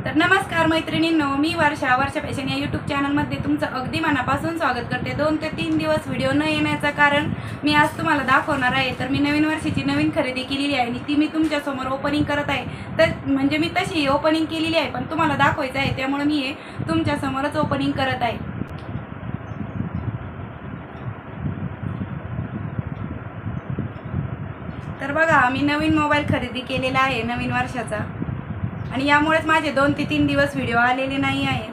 तर नमस्कार मैत्रिणींनो, मी वर्षा फॅशन या यूट्यूब चॅनलमध्ये तुमचं अगदी मनापासून स्वागत करते। 2 ते 3 दिवस व्हिडिओ न येण्याचं कारण मी आज तुम्हाला दाखवणार आहे। तर मी नवीन वर्षाची नवीन खरेदी केलेली आहे आणि ती मी तुमच्या समोर ओपनिंग करत आहे। तर म्हणजे मी तशी ओपनिंग केलेली आहे, पण तुम्हाला दाखवायचं आहे, त्यामुळे मी हे तुमच्या समोरच ओपनिंग करत आहे। तर बघा, मी नवीन मोबाईल खरेदी केलेला आहे नवीन वर्षाचा, आणि यामुळेच माझे 2 ते 3 दिवस व्हिडिओ आलेले नाही आहे।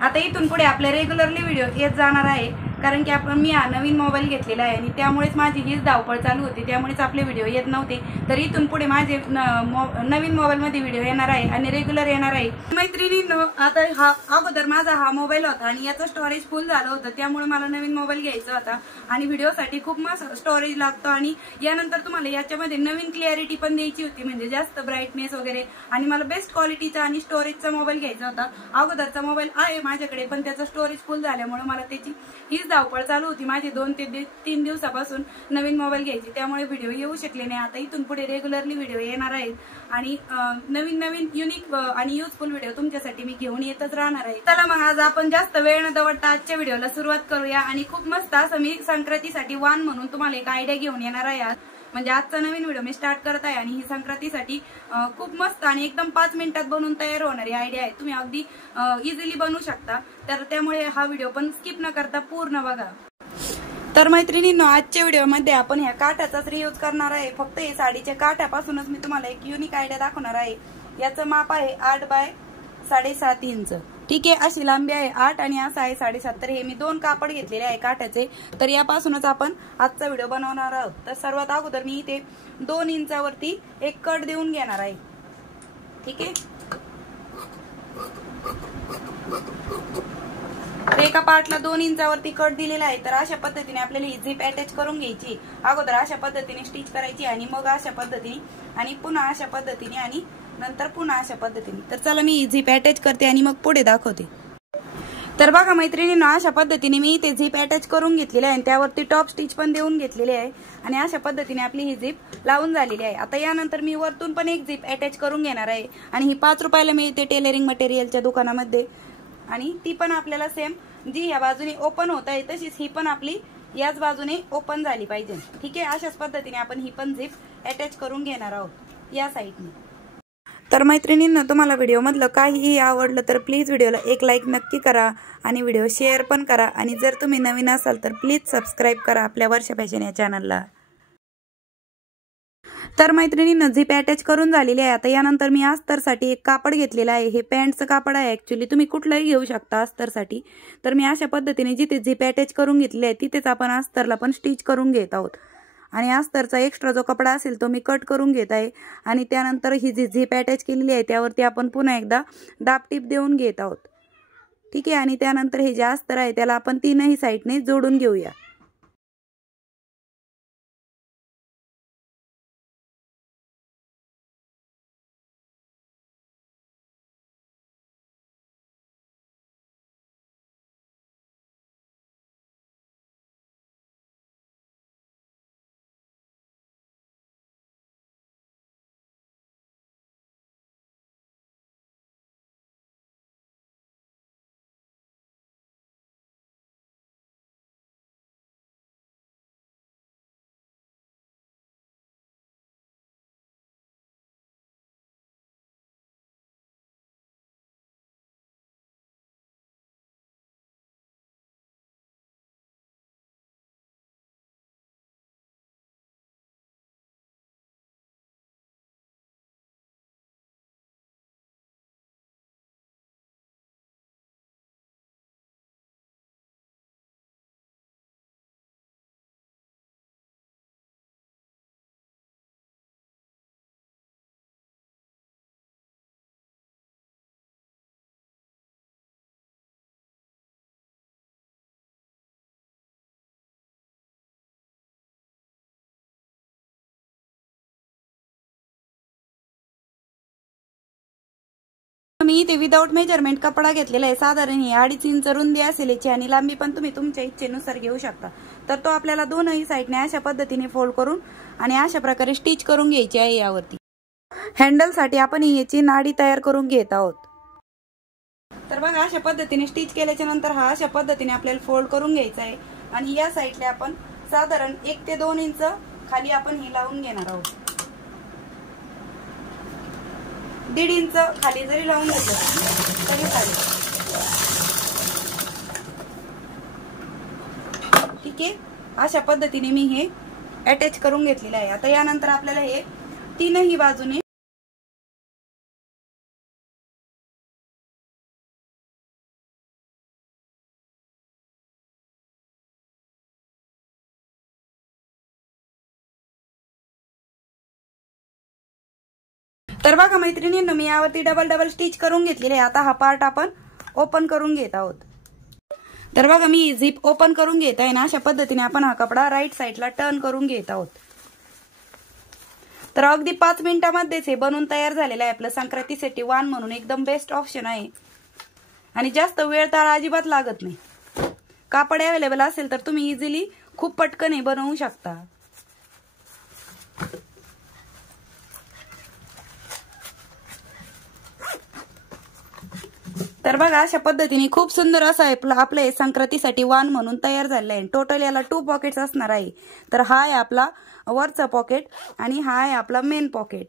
आता इथून पुढे आपले रेग्युलरली व्हिडिओ येत जाणार आहे, कारण की मी हा नवीन मोबाईल घेतलेला आहे आणि त्यामुळेच माझी हीच धावपळ चालू होती, त्यामुळेच आपले व्हिडिओ येत नव्हते। तर इथून पुढे माझे नवीन मोबाईलमध्ये व्हिडिओ येणार आहे आणि रेग्युलर येणार आहे। मैत्रिणींनो, आता अगोदर माझा हा मोबाईल होता आणि याचं स्टोरेज फुल झालं होतं, त्यामुळे मला नवीन मोबाईल घ्यायचा होता आणि व्हिडिओसाठी खूप मस्त स्टोरेज लागतो। आणि यानंतर तुम्हाला याच्यामध्ये नवीन क्लिअरिटी पण द्यायची होती, म्हणजे जास्त ब्राईटनेस वगैरे, आणि मला बेस्ट क्वालिटीचा आणि स्टोरेजचा मोबाईल घ्यायचा होता। अगोदरचा मोबाईल आहे माझ्याकडे, पण त्याचं स्टोरेज फुल झाल्यामुळे मला त्याची हीच धावपळ चालू होती माझी 2 ते 3 दिवसापासून नवीन मोबाईल घ्यायची, त्यामुळे व्हिडिओ येऊ शकले नाही। आता इथून पुढे रेग्युलरली व्हिडिओ येणार आहेत आणि नवीन युनिक आणि युजफुल व्हिडिओ तुमच्यासाठी मी घेऊन येतच राहणार आहे। चला मग, आज आपण जास्त वेळ न दवडता आजच्या व्हिडिओला सुरुवात करूया। आणि खूप मस्त असं मी संक्रांतीसाठी वाण म्हणून तुम्हाला एक आयडिया घेऊन येणार आहे। म्हणजे आजचा नवीन व्हिडिओ मी स्टार्ट करत आहे आणि ही संक्रांतीसाठी खूप मस्त आणि एकदम 5 मिनिटात बनवून तयार होणारी आयडिया आहे। तुम्ही अगदी इझिली बनवू शकता, तर त्यामुळे हा व्हिडिओ पण स्किप न करता पूर्ण बघा। तर मैत्रिणींनो, आजच्या व्हिडिओमध्ये आपण ह्या काठाचाच रियूज करणार आहे। फक्त हे साडीच्या काठापासूनच मी तुम्हाला एक युनिक आयडिया दाखवणार आहे। याचं माप आहे 8 बाय 7.5 इंच। ठीक आहे, अशी लांबी आहे 8 आणि असं आहे 7.5। तर हे मी 2 कापड घेतलेले आहे काठाचे, तर यापासूनच आपण आजचा व्हिडिओ बनवणार आहोत। तर सर्वात अगोदर मी इथे 2 इंचावरती एक कट देऊन घेणार आहे। ठीक आहे, तर एका पार्टला 2 इंचावरती कट दिलेला आहे। तर अशा पद्धतीने आपल्याला ही झिप अटॅच करून घ्यायची। अगोदर अशा पद्धतीने स्टिच करायची आणि मग अशा पद्धतीने आणि पुन्हा अशा पद्धतीने आणि नंतर पुन्हा अशा पद्धतीने। तर चला, मी झिप अटॅच करते आणि मग पुढे दाखवते। तर बघा मैत्रिणींनो, अशा पद्धतीने मी इथे झिप अटॅच करून घेतलेली आहे आणि त्यावरती टॉप स्टिच पण देऊन घेतलेली आहे आणि अशा पद्धतीने आपली ही झिप लावून झालेली आहे। आता यानंतर मी वरतून पण एक झिप अटॅच करून घेणार आहे आणि ही 5 रुपयाला मिळते टेलरिंग मटेरियलच्या दुकानामध्ये, आणि ती पण आपल्याला सेम जी या बाजूने ओपन होत आहे तशीच ही पण आपली याच बाजूने ओपन झाली पाहिजे। ठीक आहे, अशाच पद्धतीने आपण ही पण झिप अटॅच करून घेणार आहोत या साईडने। तर मैत्रिणींना, तुम्हाला व्हिडिओ मधलं काहीही आवडलं तर प्लीज व्हिडिओला एक लाईक नक्की करा आणि व्हिडिओ शेअर पण करा। आणि जर तुम्ही नवीन असाल तर प्लीज सबस्क्राईब करा आपल्या वर्षा फॅशन या चॅनलला। तर मैत्रिणींना, झिप अटॅच करून झालेली आहे। आता यानंतर मी अस्तरसाठी एक कापड घेतलेलं आहे। हे पॅन्टचं कापड आहे ऍक्च्युली, तुम्ही कुठलंही घेऊ शकता अस्तरसाठी। तर मी अशा पद्धतीने जिथे झिप अटॅच करून घेतली आहे तिथेच आपण अस्तरला पण स्टिच करून घेत आहोत आणि अस्तरचा एक्स्ट्रा जो कपडा असेल तो मी कट करून घेत आहे आणि त्यानंतर ही जी झिप अटॅच केलेली आहे त्यावरती आपण पुन्हा एकदा दाबटीप देऊन घेत आहोत। ठीक आहे, आणि त्यानंतर हे जे अस्तर आहे त्याला आपण 3ही साईडने जोडून घेऊया। मी इथे विदाउट मेजरमेंट कपडा घेतलेला आहे। साधारण ही 2.5 इंच रुंदी असेल याची आणि लांबी पण तुम्ही तुमच्या इच्छेनुसार घेऊ शकता। तर तो आपल्याला 2ही साईडने अशा पद्धतीने फोल्ड करून आणि अशा प्रकारे स्टिच करून घ्यायची आहे यावरती। हँडलसाठी आपण याची नाडी तयार करून घेत आहोत। तर बघा अशा पद्धतीने स्टिच केल्याच्या नंतर हा अशा पद्धतीने आपल्याला फोल्ड करून घ्यायचा आहे आणि या साईडला आपण साधारण 1 ते 2 इंच खाली आपण हे लावून घेणार आहोत। 1.5 इंच खाली जरी लावून घेतलं तरी चालेल। ठीक आहे, अशा पद्धतीने मी हे अटॅच करून घेतलेलं आहे। आता यानंतर आपल्याला हे तीनही बाजूने तर बघा मैत्रिणींनो, मी यावरती डबल स्टिच करून घेतलेले आहे। आता हा पार्ट आपण ओपन करून घेत आहोत। तर बघा मी झिप ओपन करून घेत आहे ना, अशा पद्धतीने आपण हा कपडा राईट साईडला टर्न करून घेत आहोत। तर अगदी 5 मिनिटांमध्येच हे बनवून तयार झालेलं आहे। आपलं संक्रांतीसाठी वाण म्हणून एकदम बेस्ट ऑप्शन आहे आणि जास्त वेळ तर अजिबात लागत नाही। कापड अवेलेबल असेल तर तुम्ही इझिली खूप पटकन हे बनवू शकता। तर बघा अशा पद्धतीने खूप सुंदर असं आपलं हे संक्रांतीसाठी वाण म्हणून तयार झालेलं आहे। टोटल याला 2 पॉकेट्स असणार आहे। तर हा आहे आपला वरचा पॉकेट आणि हा आहे आपला मेन पॉकेट।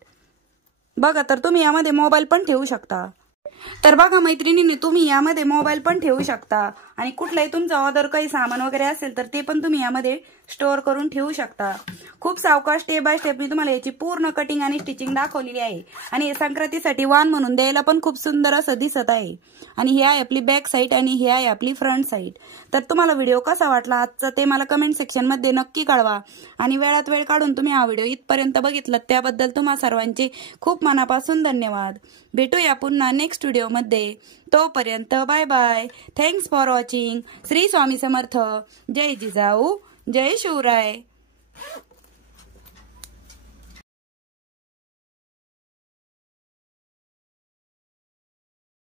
बघा, तर तुम्ही यामध्ये मोबाईल पण ठेवू शकता। तर बघा मैत्रिणींनी, तुम्ही यामध्ये मोबाईल पण ठेवू शकता आणि कुठलाही तुमचा ऑर्डर काही सामान वगैरे असेल तर ते पण तुम्ही यामध्ये स्टोअर करून ठेवू शकता। खूप सावकाश स्टेप बाय स्टेप मी तुम्हाला याची पूर्ण कटिंग आणि स्टिचिंग दाखवलेली आहे आणि हे संक्रांतीसाठी वाण म्हणून द्यायला पण खूप सुंदर असं दिसत आहे। आणि ही आहे आपली बॅक साईड आणि ही आहे आपली फ्रंट साईड। तर तुम्हाला व्हिडिओ कसा वाटला आजचा ते मला कमेंट सेक्शन मध्ये नक्की कळवा आणि वेळात वेळ काढून तुम्ही हा व्हिडिओ इथपर्यंत बघितलात त्याबद्दल तुम्हा सर्वांचे खूप मनापासून धन्यवाद। भेटूया पुन्हा नेक्स्ट व्हिडिओ मध्ये, तोपर्यंत bye bye. Thanks for watching. Shri Swami Samarth. जय जिजाऊ, जय शिवराय।